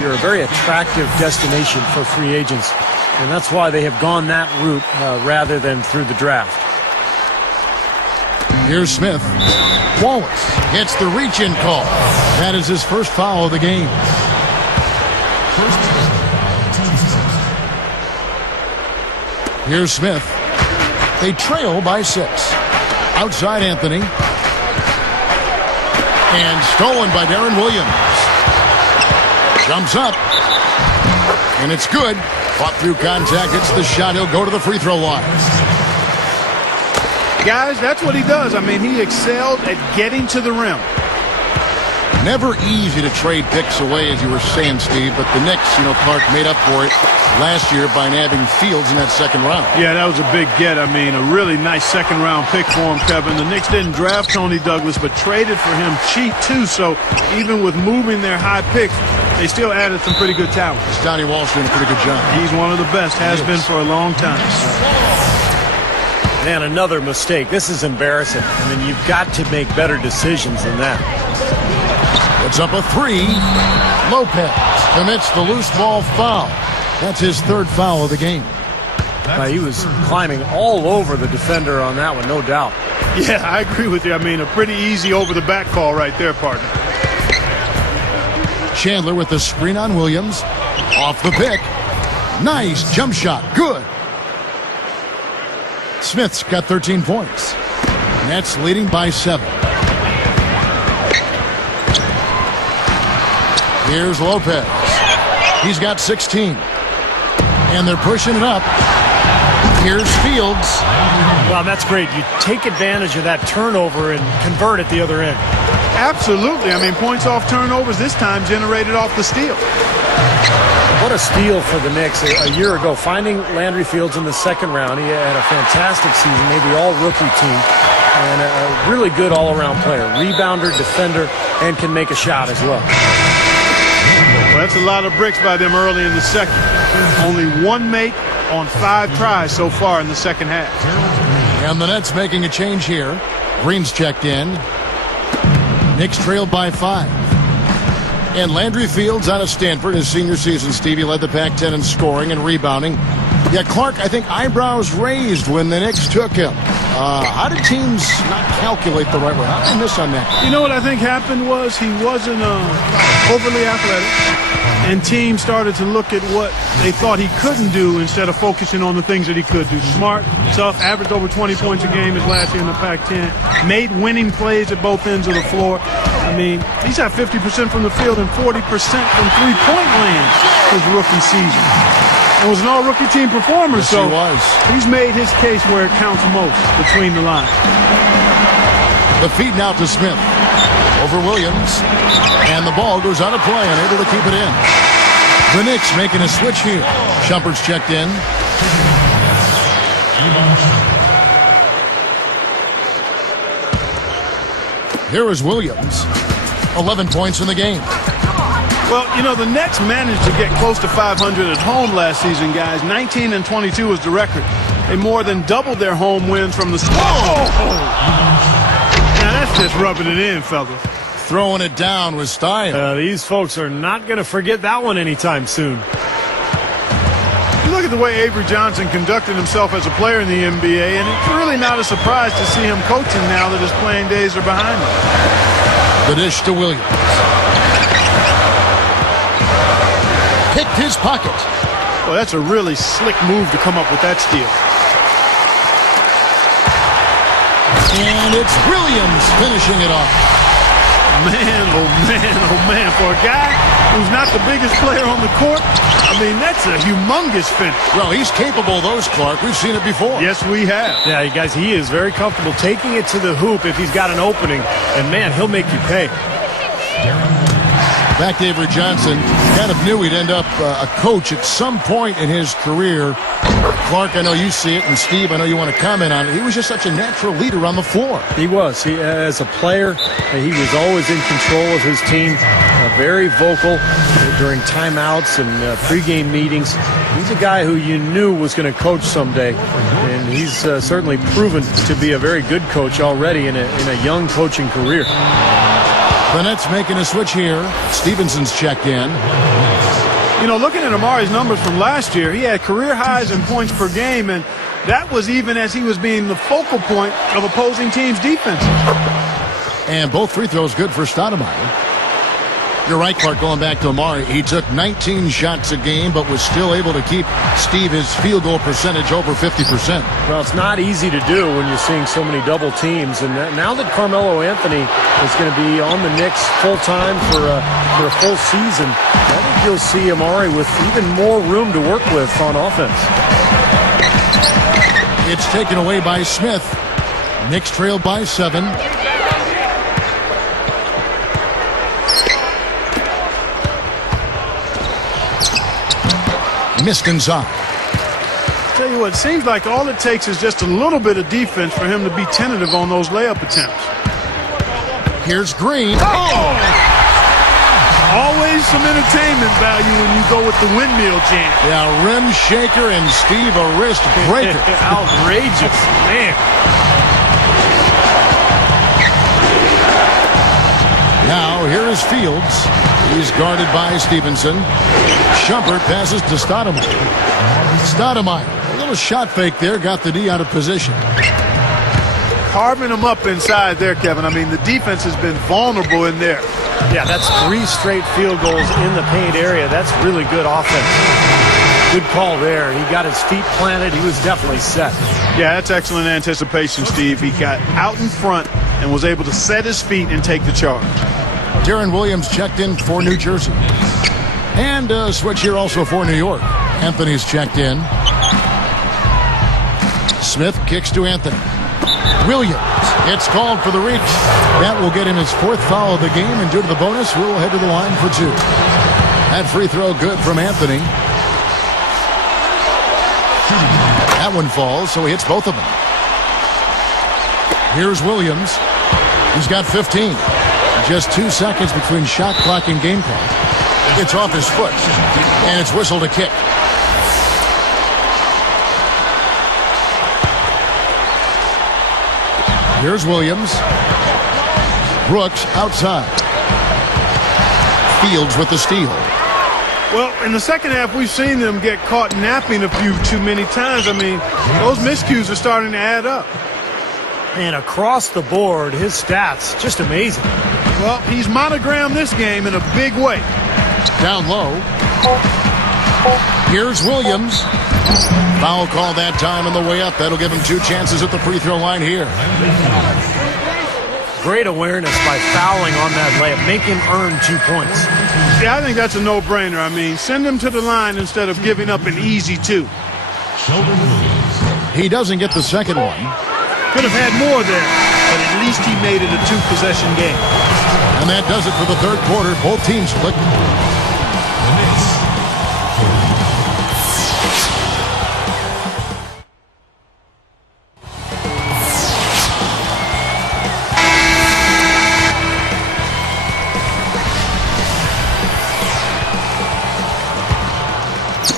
you're a very attractive destination for free agents, and that's why they have gone that route rather than through the draft. Here's Smith. Wallace gets the reach-in call. That is his first foul of the game. Here's Smith. They trail by 6. Outside Anthony. And stolen by Darren Williams. Jumps up. And it's good. Fought through contact. Hits the shot. He'll go to the free throw line. Guys, that's what he does. I mean, he excelled at getting to the rim. Never easy to trade picks away, as you were saying, Steve, but the Knicks, Clark made up for it last year by nabbing Fields in that second round. Yeah, that was a big get. I mean, a really nice second-round pick for him, Kevin. The Knicks didn't draft Tony Douglas, but traded for him cheap, too. So even with moving their high picks, they still added some pretty good talent. Donnie Walsh doing a pretty good job. He's one of the best, has been for a long time. Man, another mistake. This is embarrassing. I mean, you've got to make better decisions than that. It's up a 3. Lopez commits the loose ball foul. That's his third foul of the game. He was climbing all over the defender on that one, no doubt. Yeah, I agree with you. I mean, a pretty easy over-the-back call right there, partner. Chandler with the screen on Williams. Off the pick. Nice jump shot. Good. Smith's got 13 points. Nets leading by 7. Here's Lopez. He's got 16. And they're pushing it up. Here's Fields. Well, that's great. You take advantage of that turnover and convert at the other end. Absolutely. I mean, points off turnovers this time generated off the steal. What a steal for the Knicks a year ago. Finding Landry Fields in the second round. He had a fantastic season, maybe all-rookie team. And a really good all-around player. Rebounder, defender, and can make a shot as well. Well, that's a lot of bricks by them early in the second. Only 1 make on 5 tries so far in the second half. And the Nets making a change here. Green's checked in. Knicks trailed by 5. And Landry Fields out of Stanford, his senior season, Stevie led the Pac-10 in scoring and rebounding. Yet Clark, I think eyebrows raised when the Knicks took him. How did teams not calculate the right way? How did they miss on that? You know what I think happened was he wasn't overly athletic, and teams started to look at what they thought he couldn't do instead of focusing on the things that he could do. Smart, tough, averaged over 20 points a game his last year in the Pac-10, made winning plays at both ends of the floor. I mean, he's had 50% from the field and 40% from three-point land his rookie season. And was an all-rookie team performer, yes, so he was. He's made his case where it counts most between the lines. The feed now to Smith. Over Williams. And the ball goes out of play, unable to keep it in. The Knicks making a switch here. Shumpert's checked in. Here is Williams. 11 points in the game. Well, you know, the Nets managed to get close to 500 at home last season, guys. 19-22 was the record. They more than doubled their home wins from the... Now that's just rubbing it in, fellas. Throwing it down with style. These folks are not going to forget that one anytime soon. You look at the way Avery Johnson conducted himself as a player in the NBA, and it's really not a surprise to see him coaching now that his playing days are behind him. The dish to Williams. Picked his pocket. Well, that's a really slick move to come up with that steal. And it's Williams finishing it off. Man, oh man, oh man. For a guy who's not the biggest player on the court, I mean, that's a humongous finish. Well, he's capable of those, Clark. We've seen it before. Yes, we have. Yeah, you guys, he is very comfortable taking it to the hoop if he's got an opening. And, man, he'll make you pay. Back to Avery Johnson. Kind of knew he'd end up a coach at some point in his career. Clark, I know you see it, and Steve, I know you want to comment on it. He was just such a natural leader on the floor. He was. As a player, he was always in control of his team, very vocal during timeouts and pregame meetings. He's a guy who you knew was going to coach someday, and he's certainly proven to be a very good coach already in a young coaching career. The Nets making a switch here. Stevenson's checked in. You know, looking at Amari's numbers from last year, he had career highs in points per game, and that was even as he was being the focal point of opposing teams' defenses. And both free throws good for Stoudemire. You're right, Clark, going back to Amari. He took 19 shots a game, but was still able to keep his field goal percentage over 50%. Well, it's not easy to do when you're seeing so many double teams. And now that Carmelo Anthony is going to be on the Knicks full-time for a full season, I think you'll see Amari with even more room to work with on offense. It's taken away by Smith. Knicks trailed by 7. Missed inside. Tell you what, it seems like all it takes is just a little bit of defense for him to be tentative on those layup attempts. Here's Green. Oh! Always some entertainment value when you go with the windmill jam. Yeah, rim shaker and Steve a wrist breaker. Outrageous, man. Now here is Fields. He's guarded by Stevenson. Shumpert passes to Stoudemire. Stoudemire, a little shot fake there, got the D out of position. Carving them up inside there, Kevin. I mean, the defense has been vulnerable in there. Yeah, that's 3 straight field goals in the paint area. That's really good offense. Good call there. He got his feet planted. He was definitely set. Yeah, that's excellent anticipation, Steve. He got out in front and was able to set his feet and take the charge. Darren Williams checked in for New Jersey. And a switch here also for New York. Anthony's checked in. Smith kicks to Anthony. Williams, it's called for the reach. That will get him his 4th foul of the game, and due to the bonus, we'll head to the line for 2. That free throw good from Anthony. That one falls, so he hits both of them. Here's Williams. He's got 15. Just 2 seconds between shot clock and game clock. It's off his foot, and it's whistled a kick. Here's Williams. Brooks outside. Fields with the steal. Well, in the second half, we've seen them get caught napping a few too many times. I mean, those miscues are starting to add up. And across the board, his stats, just amazing. Well, he's monogrammed this game in a big way. Down low. Here's Williams. Foul call that time on the way up. That'll give him 2 chances at the free throw line here. Great awareness by fouling on that layup. Make him earn 2 points. Yeah, I think that's a no-brainer. I mean, send him to the line instead of giving up an easy 2. He doesn't get the second one. Could have had more there, but at least he made it a 2-possession game. And that does it for the 3rd quarter. Both teams click.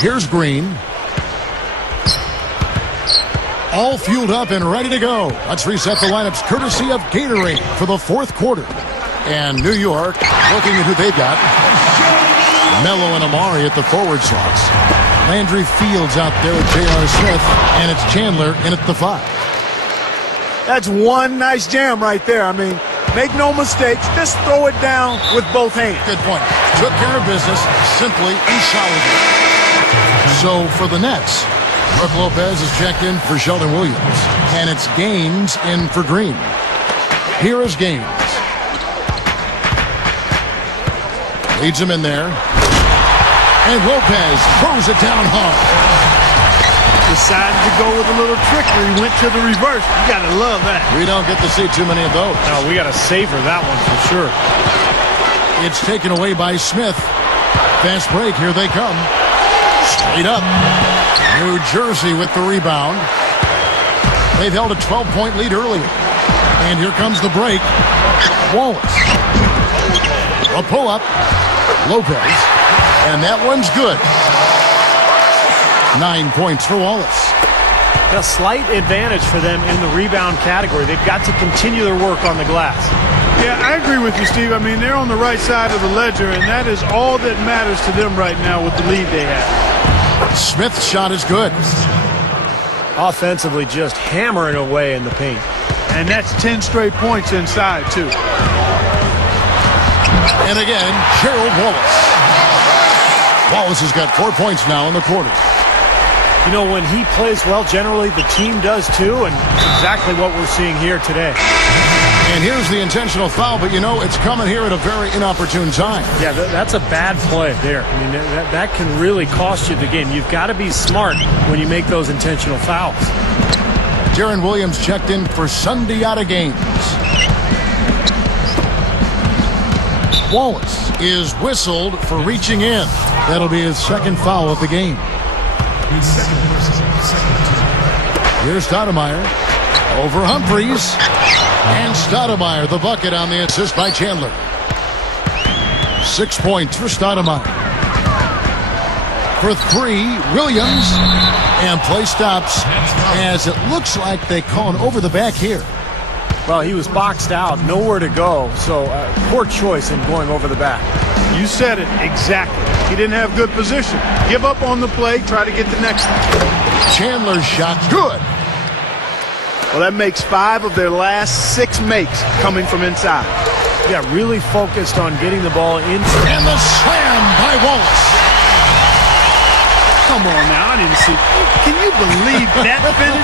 Here's Green. All fueled up and ready to go. Let's reset the lineups courtesy of Gatorade for the 4th quarter. And New York looking at who they've got. Melo and Amari at the forward slots. Landry Fields out there with J.R. Smith. And it's Chandler in at the 5. That's one nice jam right there. I mean, make no mistakes. Just throw it down with both hands. Good point. Took care of business simply and solidly. So for the Nets, Brook Lopez is checked in for Sheldon Williams. And it's Gaines in for Green. Here is Gaines. Leads him in there. And Lopez throws it down hard. Decided to go with a little trickery. Went to the reverse. You got to love that. We don't get to see too many of those. No, we got to savor that one for sure. It's taken away by Smith. Fast break. Here they come. Straight up. New Jersey with the rebound. They've held a 12-point lead earlier. And here comes the break. Wallace. A pull-up. Lopez. And that one's good. 9 points for Wallace. A slight advantage for them in the rebound category. They've got to continue their work on the glass. Yeah, I agree with you, Steve. I mean, they're on the right side of the ledger, and that is all that matters to them right now with the lead they have. Smith's shot is good. Offensively, just hammering away in the paint. And that's 10 straight points inside, too. And again, Gerald Wallace. Wallace has got 4 points now in the quarter. You know, when he plays well, generally the team does too, and it's exactly what we're seeing here today. And here's the intentional foul, but you know, it's coming here at a very inopportune time. Yeah, that's a bad play there. I mean, that can really cost you the game. You've got to be smart when you make those intentional fouls. Darren Williams checked in for Sunday out of games. Wallace is whistled for reaching in. That'll be his second foul of the game. Here's Stoudemire over Humphries. And Stoudemire, the bucket on the assist by Chandler. 6 points for Stoudemire. For 3, Williams. And play stops as it looks like they call an over the back here. Well, he was boxed out, nowhere to go, so poor choice in going over the back. You said it exactly. He didn't have good position. Give up on the play, try to get the next one. Chandler's shot, good. Well, that makes 5 of their last 6 makes coming from inside. Yeah, really focused on getting the ball in. And the slam by Wallace. Come on now, I didn't see. Can you believe that finish?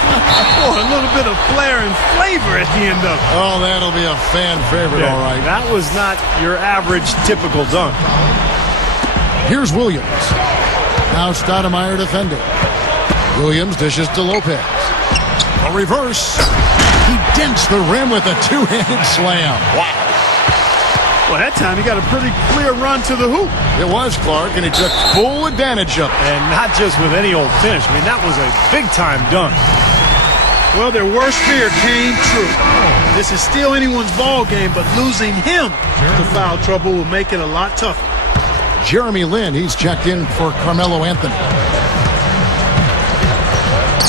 Boy, a little bit of flair and flavor at the end of it. Oh, that'll be a fan favorite, all right. That was not your average, typical dunk. Here's Williams. Now Stoudemire defending. Williams dishes to Lopez. A reverse. He dents the rim with a two-handed slam. Wow. Well, that time he got a pretty clear run to the hoop. It was, Clark, and he took full advantage of it. And not just with any old finish. I mean, that was a big-time dunk. Well, their worst fear came true. This is still anyone's ball game, but losing him to foul trouble will make it a lot tougher. Jeremy Lin, he's checked in for Carmelo Anthony.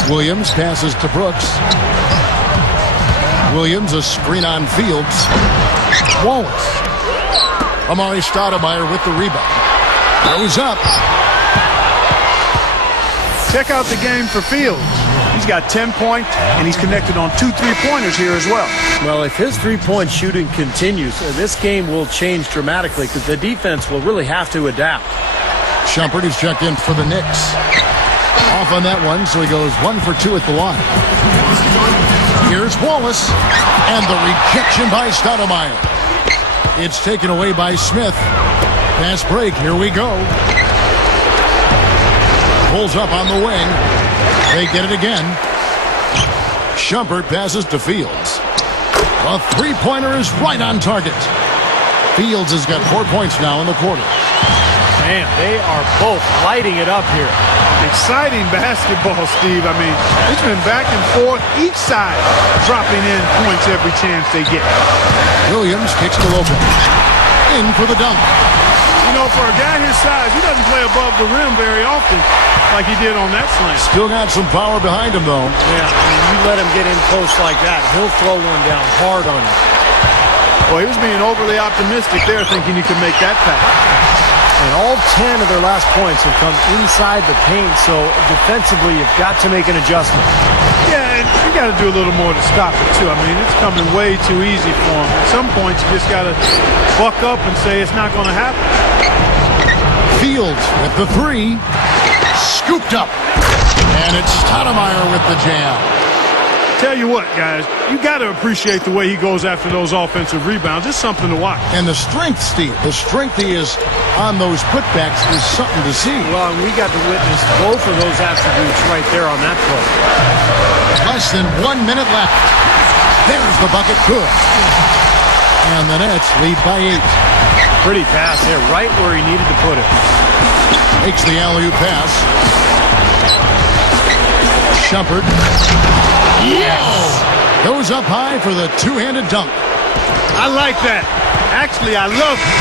Williams passes to Brooks. Williams, a screen on Fields. Wallace. Amari Stoudemire with the rebound. Goes up. Check out the game for Fields. He's got 10 points, and he's connected on 2 3-pointers here as well. Well, if his three-point shooting continues, this game will change dramatically because the defense will really have to adapt. Shumpert is checked in for the Knicks. Off on that one, so he goes 1 for 2 at the line. Here's Wallace, and the rejection by Stoudemire. It's taken away by Smith. Fast break, here we go. Pulls up on the wing. They get it again. Shumpert passes to Fields. A three-pointer is right on target. Fields has got 4 points now in the quarter. Man, they are both lighting it up here. Exciting basketball, Steve. I mean, it's been back and forth, each side dropping in points every chance they get. Williams kicks to Lopez. In for the dunk. You know, for a guy his size, he doesn't play above the rim very often like he did on that slam. Still got some power behind him, though. Yeah, I mean, you let him get in close like that, he'll throw one down hard on you. Well, he was being overly optimistic there, thinking he could make that pass. And all 10 of their last points have come inside the paint, so defensively you've got to make an adjustment. Yeah, and you got to do a little more to stop it, too. I mean, it's coming way too easy for him. At some points, you just got to buck up and say it's not going to happen. Fields with the three. Scooped up. And it's Stoudemire with the jam. Tell you what, guys, you got to appreciate the way he goes after those offensive rebounds. It's something to watch. And the strength, Steve, the strength he is on those putbacks is something to see. Well, and we got to witness both of those attributes right there on that play. Less than 1 minute left. There's the bucket, good. And the Nets lead by 8. Pretty pass there, right where he needed to put it. Makes the alley-oop pass. Shumpert. Yes! Goes up high for the two-handed dunk. I like that. Actually, I love it.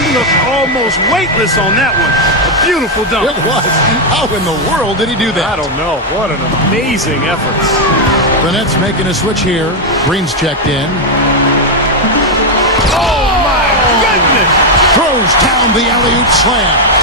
He looked almost weightless on that one. A beautiful dunk. It was. How in the world did he do that? I don't know. What an amazing effort. The Nets making a switch here. Green's checked in. Throws down the alley-oop slam.